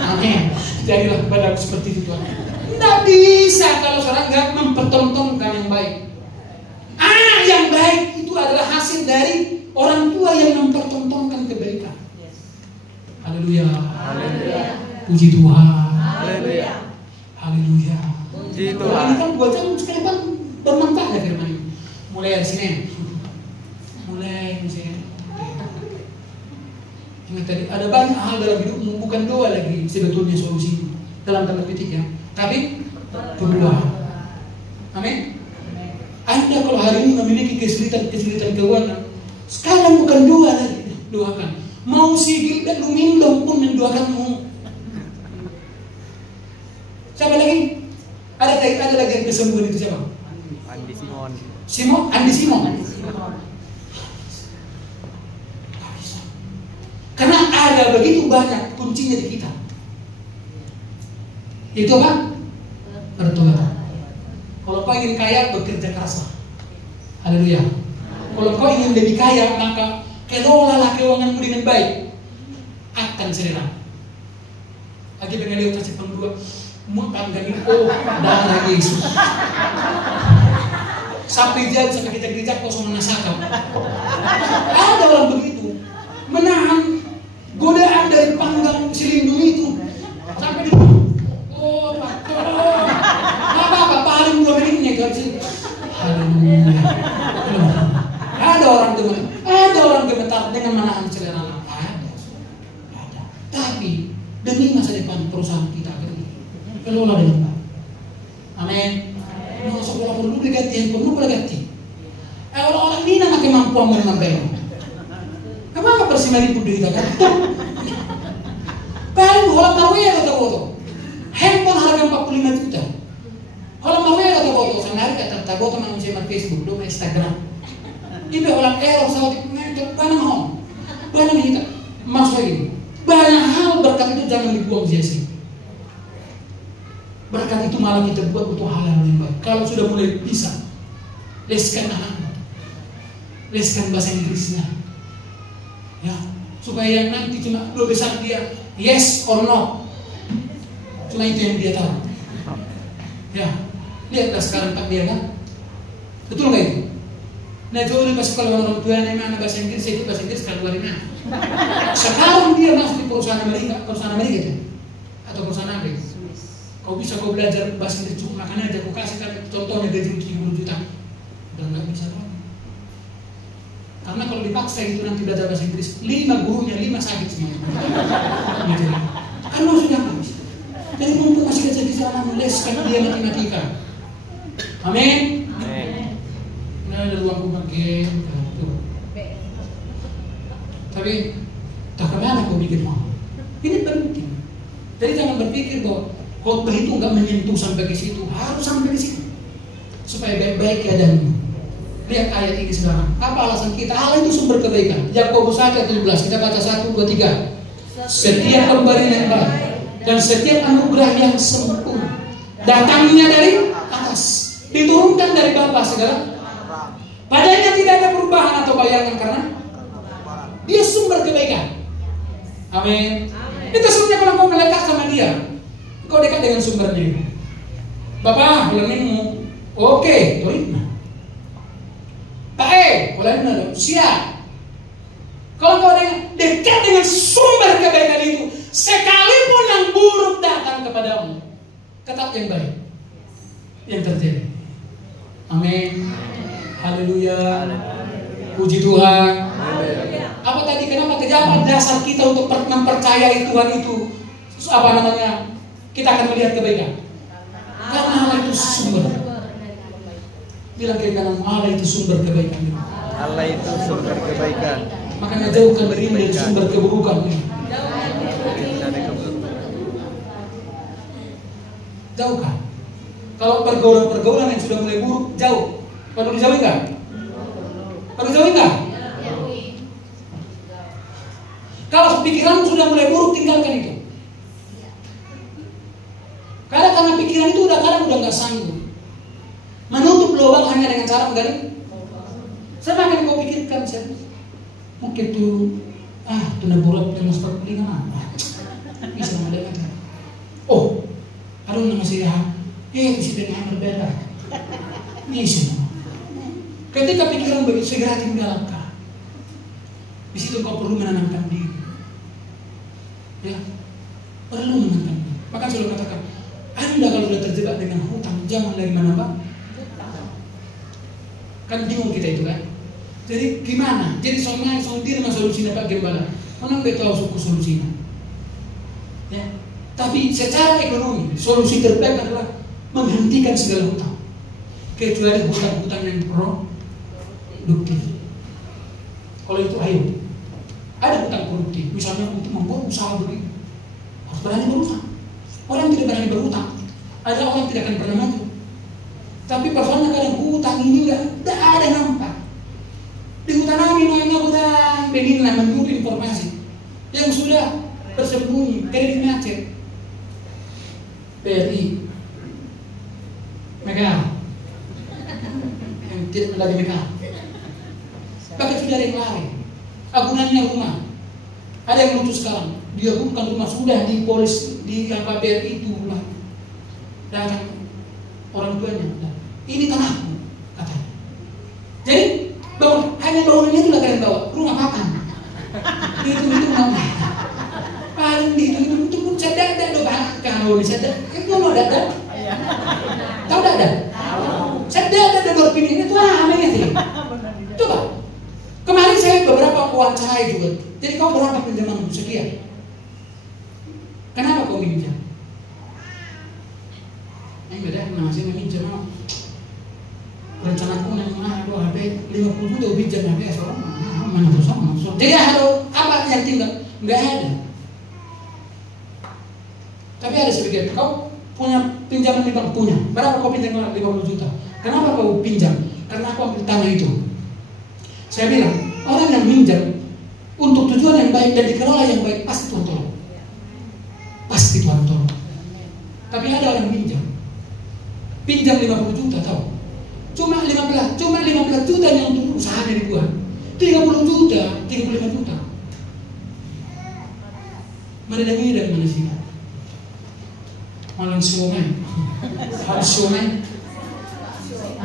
Amin. Jadilah kepada aku seperti itu Tuhan. Tidak bisa kalau seorang nggak mempertontonkan yang baik. Anak yang baik itu itu adalah hasil dari orang tua yang mempertontonkan kebaikan. Haleluya. Puji Tuhan. Haleluya. Puji Ini Tuhan. kan 2 jam sekali kan bermanfaat ya firman ini. Mulai dari sini. Mulai misalnya. Ingat tadi ada banyak hal dalam hidupmu, bukan doa lagi sebetulnya solusi dalam tanda petik ya, tapi berdoa. Amin. Anda kalau hari ini memiliki kesulitan keuangan, sekarang bukan doa lagi, doakan. Mau sigil dan lumindong pun mendoakanmu. Siapa lagi? Ada lagi yang kesembuhan itu siapa? Andi Simon. Andi Simon. Karena ada begitu banyak kuncinya di kita. Itu apa? Bertobat. Kalau kau ingin kaya, bekerja keras. Haleluya. Kalau kau ingin lebih kaya, maka kelolalah keuanganmu dengan baik. Akan selera. Lagi dengan lihat kasih pangdua, mengkanggani darah Yesus. Sampai jauh sampai kita gereja kosong menasakam. Ada orang begitu, menahan godaan dari panggang selindung itu sampai di Pak, tolong. Apa paling 2 menitnya kalau sih. Haleluya. Ada orang gemetar dengan menahan selera. Ada. Tapi demi masa depan perusahaan kita kelola dengan baik. Amin. Mau sekolah perlu diganti handphone, perlu ganti. Orang-orang ini nak kemampuan menambah. Kenapa persimari pun kita kan? Paling holam marweh atau foto. Handphone harga 45 juta. Holam marweh atau foto. Sanari kata foto manusia di Facebook, do Instagram. Ibe holam error sahaja mentor banyak hom. Banyak kita. Maksud ini. Banyak hal berkat itu jangan dibuang sia-sia. Berkat itu malah kita buat untuk hal yang baik. Kalau sudah mulai bisa, leskan anak, leskan bahasa Inggrisnya, ya, supaya yang nanti cuma 2 besar dia yes or no, cuma itu yang dia tahu. Ya, lihatlah sekarang Pak dia kan, betul nggak itu? Nah jauh pas kalau orang tuanya mana bahasa Inggris itu bahasa Inggris keluarnya. Sekarang dia masuk di perusahaan Amerika itu, atau perusahaan apa? Kau bisa kau belajar bahasa Inggris cukup, makanya aja kau kasih kan contohnya gaji 70 juta, udah nggak bisa lagi. Karena kalau dipaksa itu nanti belajar bahasa Inggris, 5 gurunya 5 sakit semua. Gitu. Kan maksudnya habis. Jadi mumpung masih gaji di sana meleskan dia matematika. Amin. Nah ada ruang kumpul tapi tak kemana kau bikin mau. Ini penting. Jadi jangan berpikir bahwa khotbah itu nggak menyentuh sampai ke situ, harus sampai ke situ supaya baik-baik keadaanmu. Lihat ayat ini saudara. Apa alasan kita? Allah itu sumber kebaikan. Yakobus 1:17 kita baca 1, 2, 3. Setiap pemberian yang baik dan setiap anugerah yang sempurna datangnya dari atas, diturunkan dari Bapa segala. Padanya tidak ada perubahan atau bayangan karena dia sumber kebaikan. Amin. Itu sebenarnya kalau kau melekat sama dia, kau dekat dengan sumbernya. Bapak, bulanmu, oke, terima. Pak bulanmu, siap. Kalau kau dekat dengan sumber kebaikan itu, sekalipun yang buruk datang kepadamu, tetap yang baik yang terjadi. Amin. Haleluya. Puji Tuhan. Apa tadi kenapa kejadian dasar kita untuk mempercayai Tuhan itu apa namanya? Kita akan melihat kebaikan. Karena Allah itu sumber. Bilang ke kanan, Allah itu sumber kebaikan. Allah itu sumber kebaikan. Makanya jauhkan diri dari sumber keburukan. Jauhkan. Kalau pergaulan yang sudah mulai buruk, jauh. Perlu dijauhi nggak? Perlu dijauhi nggak? Kalau pikiranmu sudah mulai buruk, tinggalkan itu. Karena pikiran itu kadang udah nggak sanggup menutup lubang hanya dengan cara menggali. Semakin kau pikirkan, mungkin tuh naburat yang masuk pelingan bisa melihat. Oh, aduh nama sih ya, bisa dengan berbeda. Bisa. Ketika pikiran begitu, segera tinggalkan. Di situ kau perlu menenangkan diri. Ya, perlu menenangkan diri. Maka selalu katakan, Anda kalau sudah terjebak dengan hutang, jangan lagi menambah. Kan bingung kita itu kan. Jadi gimana? Jadi soalnya diri solusinya Pak Gembala. Mana nggak tahu suku solusinya. Ya. Tapi secara ekonomi, solusi terbaik adalah menghentikan segala hutang. Kecuali hutang-hutang yang produktif. Kalau itu ayo. Ada hutang produktif, misalnya untuk membuat usaha begini. Harus berani berhutang. Orang tidak berani berhutang. Ada orang tidak akan pernah maju. Tapi persoalannya kadang hutang ini tidak ada nampak. Di hutan kami hutang beginilah menurut informasi yang sudah bersembunyi, kredit macet. BRI Mega yang tidak lagi Mega. Bahkan sudah ada yang lari. Agunannya rumah. Ada yang lucu sekarang. Dia bukan rumah sudah di polis di BRI itu lah. Datang orang tuanya. Ini tanahku katanya. Jadi hanya bangunannya itu lah kalian bawa. Rumah kapan? Itu namanya. Paling itu pun sadar do kalau disadar. Itu lo ada. Tahu ada? Sadar ada berpindah itu namanya sih. Coba. Kemarin saya beberapa wawancara juga. Jadi kau berapa pinjaman sekian? Kenapa kau minjam? Ini beda masih minjam. Rencanaku nang HP 50 juta pinjam HP seorang mana bersama. Jadi ada apa yang tinggal? Enggak ada. Tapi ada sebagian kau punya pinjaman di bank punya. Berapa kau pinjam 50 juta? Kenapa kau pinjam? Karena aku ambil tanah itu. Saya bilang, orang yang minjam untuk tujuan yang baik dan dikelola yang baik pasti Tuhan tolong. Pasti Tuhan tolong. Tapi ada orang minjam. Pinjam 50 juta tahu. Cuma 15 juta yang untuk usahanya dibuat. 30 juta, 35 juta. Mana dari mana sih? Malang siomay. Habis siomay.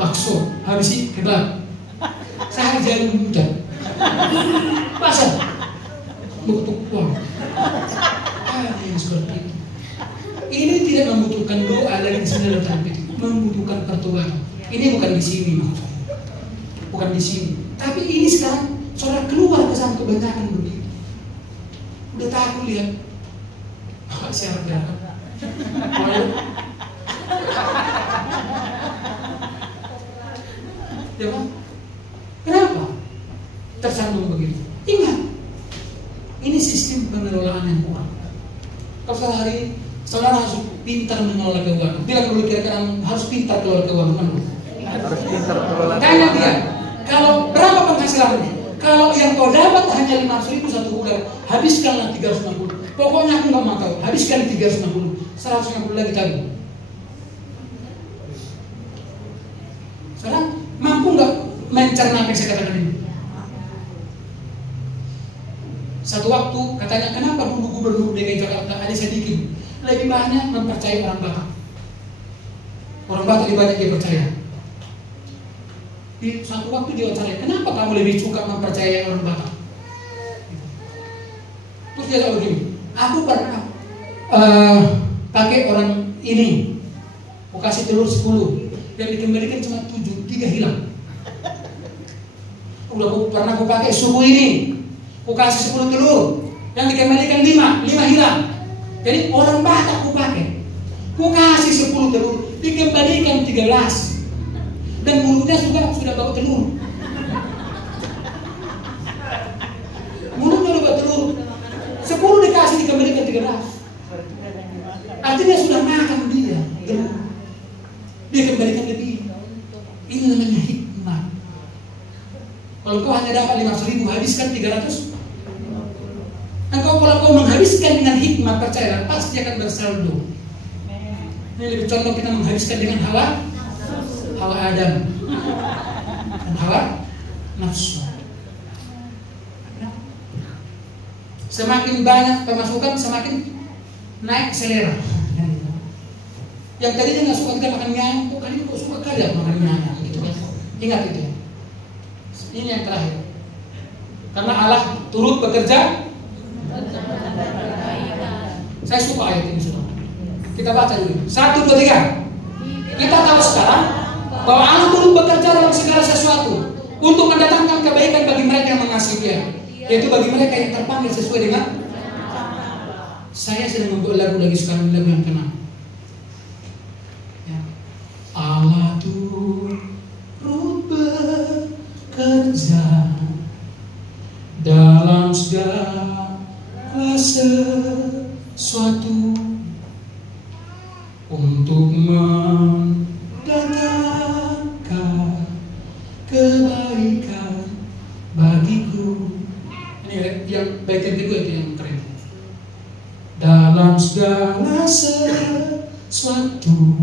Bakso, habis kebab. Saya jalan muda. Pasal butuh uang. Yang seperti itu. Ini tidak membutuhkan doa dari sebenarnya tapi membutuhkan pertobatan. Ini bukan di sini, bukan di sini. Tapi ini sekarang saudara keluar ke sana kebanyakan begitu. Udah takut lihat. Siapa dia? Ya kan? Kenapa? Tersandung begitu. Ingat, ini sistem pengelolaan yang kurang. Kalau saudara harus pintar mengelola keuangan. Bilang dulu kira-kira harus pintar kelola keuangan. Harus pintar kelola. Tanya dia, kalau berapa penghasilannya? Kalau yang kau dapat hanya 500.000 satu bulan, habiskanlah 360. Pokoknya aku nggak mau tahu. Habiskan 360, 150 lagi tabung. Sekarang mampu nggak mencerna apa yang saya katakan ini? Satu waktu katanya kenapa dulu gubernur DKI Jakarta Ali Sadikin lebih banyak mempercayai orang Batak. Orang Batak lebih banyak dia percaya. Di satu waktu dia tanya, kenapa kamu lebih suka mempercayai orang Batak? Terus dia tahu begini, aku pernah pakai orang ini, mau kasih telur 10, yang dikembalikan cuma 7, 3 hilang. Pernah aku pakai suku ini, aku kasih 10 telur, yang dikembalikan 5 hilang. Jadi orang Batak aku pakai, aku kasih 10 telur, dikembalikan 13. Dan mulutnya sudah bau telur. Mulutnya udah bau telur. 10 dikasih dikembalikan 13. Artinya sudah makan dia. Dia kembalikan lebih. Ini namanya hikmah. Kalau kau hanya dapat 500.000, habiskan 300. Kalau kau menghabiskan dengan hikmah, percayalah pasti akan bersaldo. Ini lebih contoh kita menghabiskan dengan Hawa Adam dan Hawa nafsu. Semakin banyak pemasukan, semakin naik selera. Yang tadinya nggak suka kita makan mie ayam, kok kali ini kok suka kali ya makan mie ayam, gitu kan? Ingat itu ya. Ini yang terakhir. Karena Allah turut bekerja. Saya suka ayat ini, saudara. Kita baca dulu. 1, 2, 3. Kita tahu sekarang bahwa Allah turut bekerja dalam segala sesuatu untuk mendatangkan kebaikan bagi mereka yang mengasihi Dia, yaitu bagi mereka yang terpanggil sesuai dengan. Saya sedang membuat lagu lagi sekarang, lagu yang kenal. Ya. Allah turut bekerja dalam segala sesuatu untuk mendatangkan kebaikan bagiku. Ini yang bagian kedua itu yang keren. Dalam segala sesuatu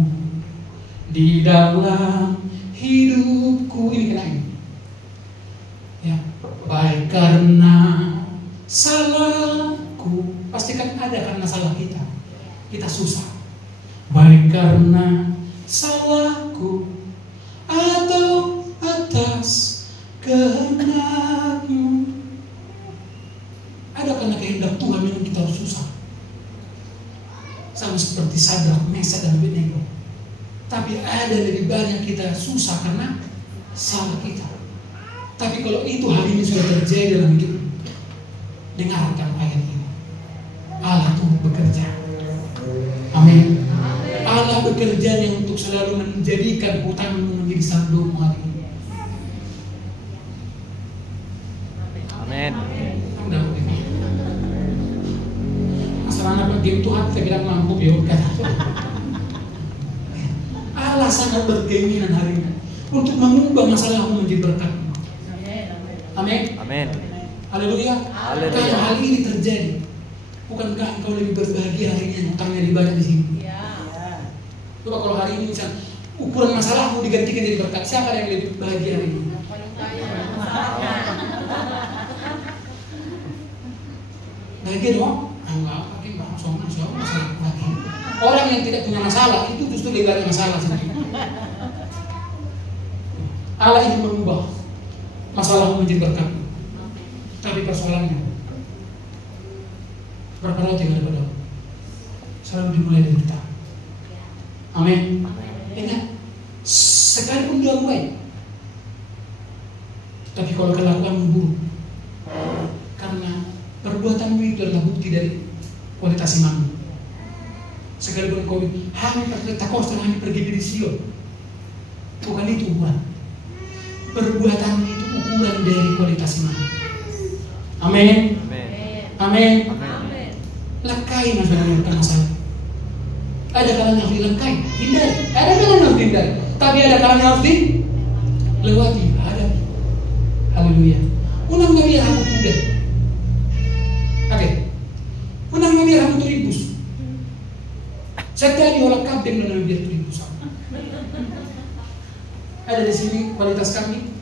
di dalam hidupku. Ini kena ini. Ya, baik karena salahku, pastikan ada karena salah kita. Kita susah. Baik karena salahku atau atas kehendak-Mu. Ada karena kehendak Tuhan memang kita harus susah. Sama seperti Sadrak, Mesak, dan Abednego. Tapi ada lebih banyak kita susah karena salah kita. Tapi kalau itu hari ini sudah terjadi dalam hidup, dengarkan ayat ini. Allah turut bekerja. Amin. Allah bekerjanya untuk selalu menjadikan hutangmu menjadi saldomu hari ini. Amin. Masalah anak game Tuhan saya bilang mampu ya. Allah sangat berkeinginan hari ini untuk mengubah masalahmu menjadi berkat. Amin. Amin. Haleluya. Kalau hal ini terjadi, bukankah engkau lebih berbahagia hari ini? Hutangnya lebih banyak di sini. Coba kalau hari ini misal ukuran masalahmu digantikan jadi berkat, siapa yang lebih bahagia hari ini? Bahagia dong? Enggak, masalah. Orang yang tidak punya masalah itu justru lebih banyak masalah sendiri. Allah ingin merubah masalahmu menjadi berkat. Tapi persoalannya, berapa roti yang ada pada selalu dimulai dari kita. Amin. Ingat, sekalipun doa baik, tapi kalau kelakuanmu buruk, karena perbuatanmu itu adalah bukti dari kualitas imanmu. Sekalipun kau hanya pergi dari Sion, bukan itu ukuran. Perbuatanmu itu ukuran dari kualitas iman. Amin. Amin. Lekai masalah. Ada kalanya harus dilekai, hindari. Ada kalanya harus dihindari. Tapi ada kalanya harus dilewati. Ada. Haleluya. Unang ngabiar aku kuda. Oke. Unang ngabiar aku turibus. Saya diolah kabin dan ngabiar turibus. Ada di sini kualitas kami.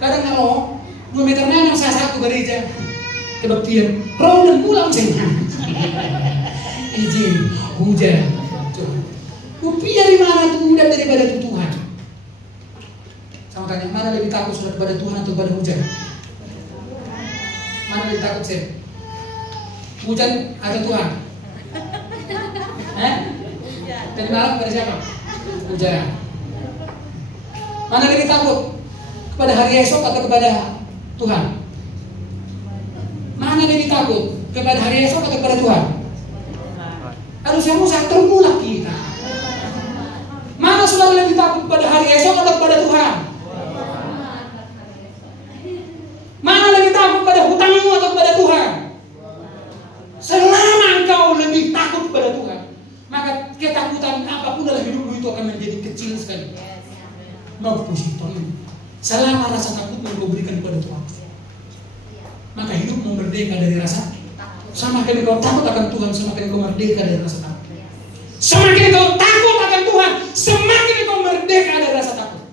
Kadang kalau 2 meter yang saya 1 gereja kebaktian, roh dan pulang saya. Izin hujan. Rupiah di mana tuh hujan daripada Tuhan? Sama tanya, mana lebih takut sudah kepada Tuhan atau kepada hujan? Mana lebih takut saya? Hujan atau Tuhan? Tadi malam kepada siapa? Hujan. Mana lebih takut? Kepada hari esok atau kepada Tuhan? Mana lebih takut? Kepada hari esok atau kepada Tuhan? Aduh, saya termulak kita. Mana saudara lebih takut pada hari esok atau pada Tuhan? Mana lebih takut pada hutangmu atau pada Tuhan? Selama engkau lebih takut pada Tuhan, maka ketakutan apapun dalam hidupmu itu akan menjadi kecil sekali. Mau positor ini. Selama rasa takutmu engkau berikan kepada Tuhan, maka hidupmu merdeka dari rasa. Semakin kau takut akan Tuhan, semakin kau merdeka dari rasa takut. Semakin kau takut akan Tuhan, semakin kau merdeka dari rasa takut.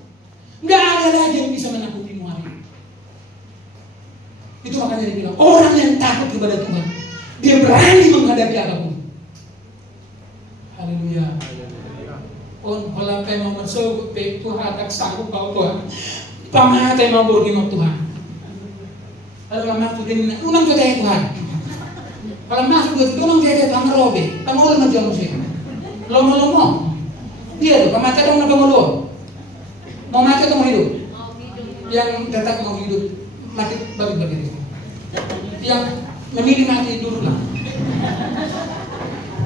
Nggak ada lagi yang bisa menakutimu hari ini. Itu makanya dia bilang, orang yang takut kepada Tuhan, dia berani menghadapi apapun. Haleluya. On halakai mau masuk, Tuhan tak sanggup kau Tuhan. Pamate mau borgin Tuhan. Kalau masuk din unang jodai Tuhan. Kalau masuk din unang jodai Tuhan robe. Pangol na jamu sih. Lomo. Dia tuh pamate dong na pangolo. Mau mati atau mau hidup? Yang datang mau hidup mati bagi-bagi. Yang memilih mati dulu lah.